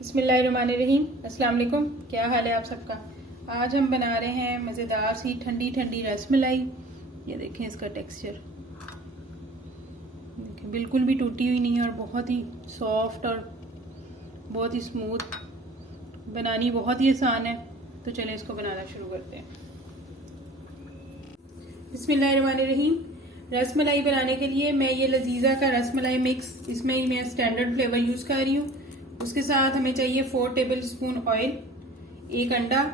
बिस्मिल्लाहिर्रहमानिर्रहीम। अस्सलाम वालेकुम। क्या हाल है आप सबका। आज हम बना रहे हैं मज़ेदार सी ठंडी ठंडी रसमलाई। ये देखें इसका टेक्सचर, देखें बिल्कुल भी टूटी हुई नहीं है और बहुत ही सॉफ्ट और बहुत ही स्मूथ। बनानी बहुत ही आसान है, तो चलें इसको बनाना शुरू करते हैं। बिस्मिल्लाहिर्रहमानिर्रहीम। रसमलाई बनाने के लिए मैं ये लजीज़ा का रसमलाई मिक्स, इसमें मैं स्टैंडर्ड फ्लेवर यूज़ कर रही हूँ। उसके साथ हमें चाहिए 4 टेबल स्पून ऑयल, 1 अंडा,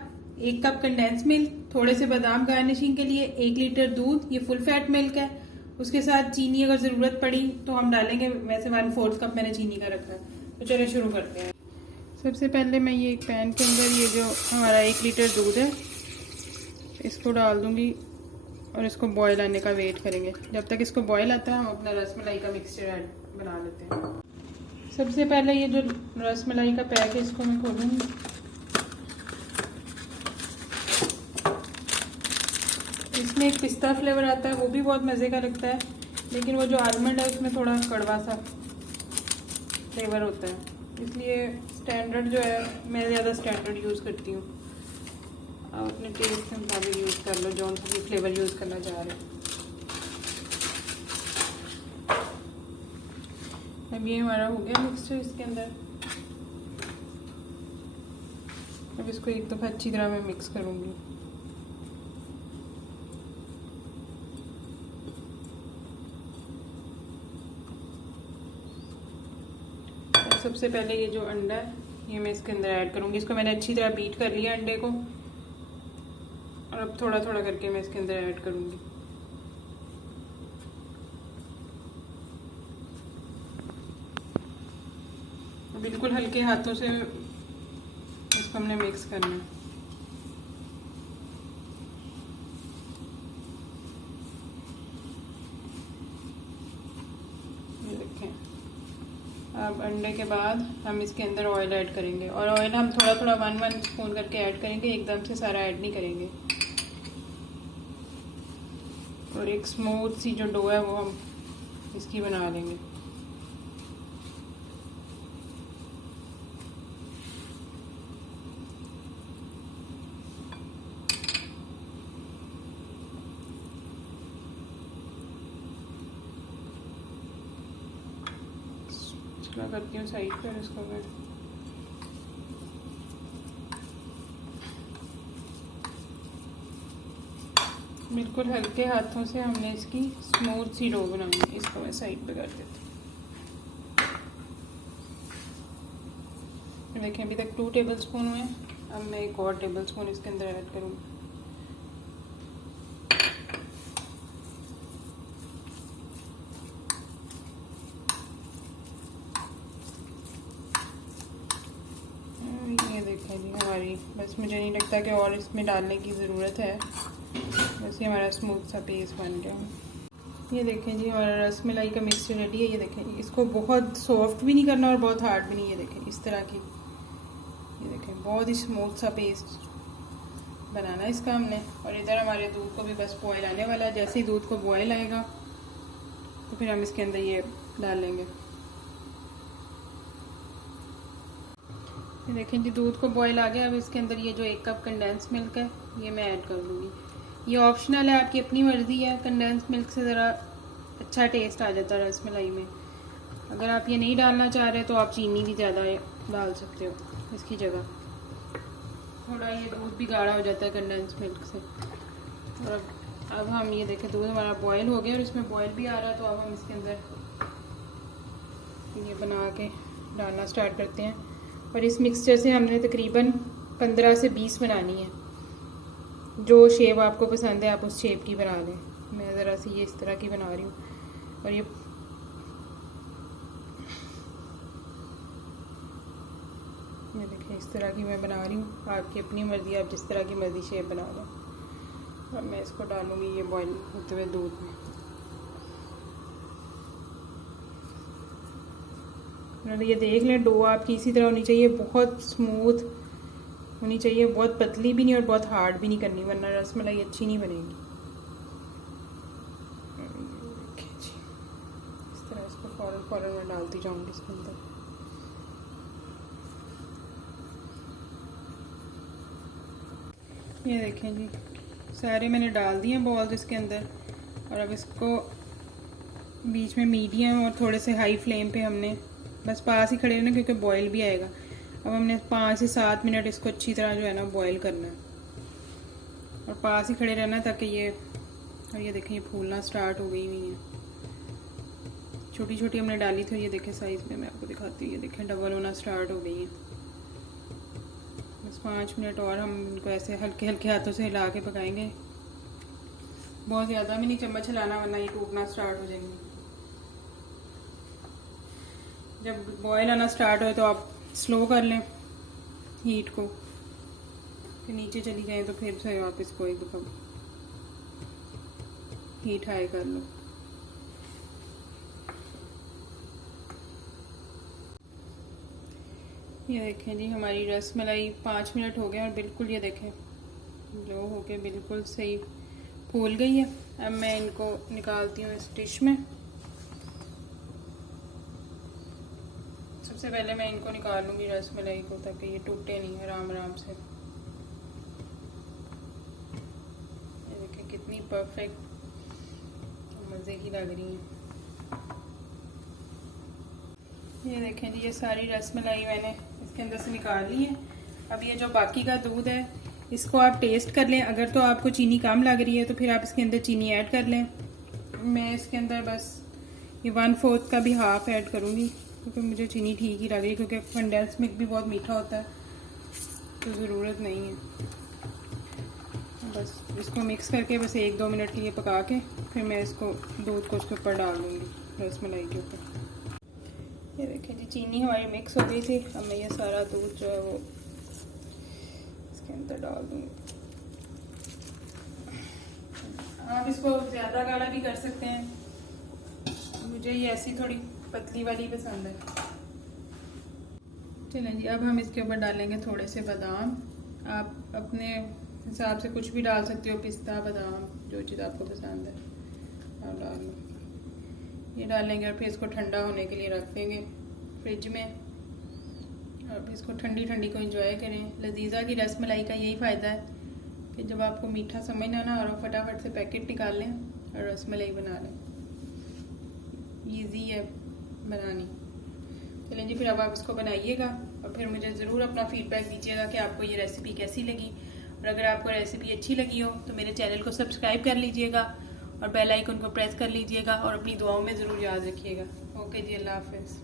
1 कप कंडेंस मिल्क, थोड़े से बादाम गार्निशिंग के लिए, 1 लीटर दूध, ये फुल फैट मिल्क है। उसके साथ चीनी अगर ज़रूरत पड़ी तो हम डालेंगे, वैसे 1/4 कप मैंने चीनी का रखा है। तो चलिए शुरू करते हैं। सबसे पहले मैं ये एक पैन के अंदर ये जो हमारा 1 लीटर दूध है इसको डाल दूंगी और इसको बॉयल आने का वेट करेंगे। जब तक इसको बॉयल आता है हम अपना रसमलाई का मिक्सचर बना लेते हैं। सबसे पहले ये जो रसमलाई का पैक है इसको मैं खोलूँगी। इसमें एक पिस्ता फ्लेवर आता है, वो भी बहुत मज़े का लगता है, लेकिन वो जो आलमंड है उसमें थोड़ा कड़वा सा फ्लेवर होता है, इसलिए स्टैंडर्ड जो है मैं ज़्यादा स्टैंडर्ड यूज़ करती हूँ। आप अपने टेस्ट के मुताबिक यूज़ कर लो जो सा भी फ्लेवर यूज़ करना चाह रहे हैं। अब ये हमारा हो गया मिक्सचर इसके अंदर। अब इसको एक दफ़ा अच्छी तरह मैं मिक्स करूँगी। सबसे पहले ये जो अंडा है ये मैं इसके अंदर ऐड करूँगी। इसको मैंने अच्छी तरह बीट कर लिया अंडे को, और अब थोड़ा थोड़ा करके मैं इसके अंदर ऐड करूँगी। बिल्कुल हल्के हाथों से इसको हमने मिक्स करना है। ये देखें। अब अंडे के बाद हम इसके अंदर ऑयल ऐड करेंगे, और ऑयल हम थोड़ा थोड़ा 1 स्पून करके ऐड करेंगे, एकदम से सारा ऐड नहीं करेंगे। और एक स्मूथ सी जो डो है वो हम इसकी बना लेंगे। मैं करती हूँ साइड पर इसको मैं। बिल्कुल हल्के हाथों से हमने इसकी स्मूथ सी डो बनानी है। इसको मैं साइड पे कर देती हूँ। देखिए अभी तक 2 टेबल स्पून हुए, अब मैं एक और टेबल स्पून इसके अंदर ऐड करूँगी। ये देखें जी हमारी, बस मुझे नहीं लगता कि और इसमें डालने की ज़रूरत है, बस ये हमारा स्मूथ सा पेस्ट बन गया। ये देखें जी हमारा रसमलाई का मिक्सचर रेडी है। ये देखें, इसको बहुत सॉफ्ट भी नहीं करना और बहुत हार्ड भी नहीं। ये देखें इस तरह की, ये देखें बहुत ही स्मूथ सा पेस्ट बनाना है इसका हमने। और इधर हमारे दूध को भी बस बॉयल आने वाला है। जैसे ही दूध को बॉयल आएगा तो फिर हम इसके अंदर ये डाल लेंगे। देखें जी दूध को बॉयल आ गया। अब इसके अंदर ये जो 1 कप कंडेंस मिल्क है ये मैं ऐड कर दूँगी। ये ऑप्शनल है, आपकी अपनी मर्ज़ी है। कंडेंस मिल्क से ज़रा अच्छा टेस्ट आ जाता है रसमलाई में। अगर आप ये नहीं डालना चाह रहे तो आप चीनी भी ज़्यादा डाल सकते हो इसकी जगह। थोड़ा ये दूध भी गाढ़ा हो जाता है कंडेंस मिल्क से। और अब हम ये देखें दूध हमारा बॉयल हो गया और इसमें बॉयल भी आ रहा है, तो अब हम इसके अंदर ये बना के डालना स्टार्ट करते हैं। और इस मिक्सचर से हमने तकरीबन 15 से 20 बनानी है। जो शेप आपको पसंद है आप उस शेप की बना लें। मैं ज़रा सी ये इस तरह की बना रही हूँ। और ये देखिए इस तरह की मैं बना रही हूँ। आपकी अपनी मर्ज़ी, आप जिस तरह की मर्ज़ी शेप बना लें। और मैं इसको डालूँगी ये बॉयल होते हुए दूध में। ये देख लें डो आपकी इसी तरह होनी चाहिए, बहुत स्मूथ होनी चाहिए, बहुत पतली भी नहीं और बहुत हार्ड भी नहीं करनी, वरना रसमलाई अच्छी नहीं बनेगी। इस तरह इसको फौरन मैं डालती जाऊंगी इसके अंदर। ये देखें जी, सारे मैंने डाल दिए बॉल्स इसके अंदर। और अब इसको बीच में मीडियम और थोड़े से हाई फ्लेम पे हमने बस पास ही खड़े रहना, क्योंकि बॉयल भी आएगा। अब हमने 5 से 7 मिनट इसको अच्छी तरह जो है ना बॉयल करना है, और पास ही खड़े रहना ताकि ये, और ये देखें ये फूलना स्टार्ट हो गई हुई है। छोटी छोटी हमने डाली थी, ये देखें साइज़ में मैं आपको दिखाती हूँ, ये देखें डबल होना स्टार्ट हो गई है। बस 5 मिनट और हम इनको ऐसे हल्के हल्के हाथों से हिला के पकाएंगे। बहुत ज़्यादा भी नहीं चम्मच हिलाना, वरना ये टूटना स्टार्ट हो जाएंगे। जब बॉयल आना स्टार्ट हो तो आप स्लो कर लें हीट को, फिर नीचे चली जाए तो फिर से आप इसको एक दफ़ा हीट हाई कर लो। ये देखें जी, हमारी रसमलाई 5 मिनट हो गए और बिल्कुल ये देखें लो होके बिल्कुल सही फूल गई है। अब मैं इनको निकालती हूँ इस डिश में। सबसे पहले मैं इनको निकाल लूँगी रसमलाई को, ताकि ये टूटे नहीं आराम आराम से। ये देखें कितनी परफेक्ट मज़े की लग रही है। ये देखें जी, ये सारी रसमलाई मैंने इसके अंदर से निकाल ली है। अब ये जो बाकी का दूध है इसको आप टेस्ट कर लें। अगर तो आपको चीनी कम लग रही है तो फिर आप इसके अंदर चीनी ऐड कर लें। मैं इसके अंदर बस ये 1/4 का भी हाफ ऐड करूँगी, क्योंकि मुझे चीनी ठीक ही लग रही है, क्योंकि कंडेंस मिल्क भी बहुत मीठा होता है तो ज़रूरत नहीं है। बस इसको मिक्स करके बस 1-2 मिनट के लिए पका के फिर मैं इसको दूध को उसके ऊपर डाल दूँगी, रसमलाई के ऊपर। ये देखिए जी, चीनी हमारी मिक्स हो गई थी। अब मैं ये सारा दूध जो है वो इसके अंदर डाल दूँगी। आप इसको ज़्यादा गाढ़ा भी कर सकते हैं, मुझे ये ऐसी थोड़ी पतली वाली पसंद है। चलें जी, अब हम इसके ऊपर डालेंगे थोड़े से बादाम। आप अपने हिसाब से कुछ भी डाल सकते हो, पिस्ता, बादाम, जो चीज़ आपको पसंद है आप डाल लो। ये डालेंगे और फिर इसको ठंडा होने के लिए रख देंगे फ्रिज में, और फिर इसको ठंडी ठंडी को एंजॉय करें। लजीज़ा की रसमलाई का यही फ़ायदा है कि जब आपको मीठा समझ ना आ रहा हो, फटाफट से पैकेट निकाल लें और रसमलाई बना लें। ईजी है बनानी। चलें जी, फिर अब आप इसको बनाइएगा और फिर मुझे ज़रूर अपना फीडबैक दीजिएगा कि आपको ये रेसिपी कैसी लगी। और अगर आपको रेसिपी अच्छी लगी हो तो मेरे चैनल को सब्सक्राइब कर लीजिएगा और बेल आइकन को प्रेस कर लीजिएगा, और अपनी दुआओं में ज़रूर याद रखिएगा। ओके जी, अल्लाह हाफ़िज़।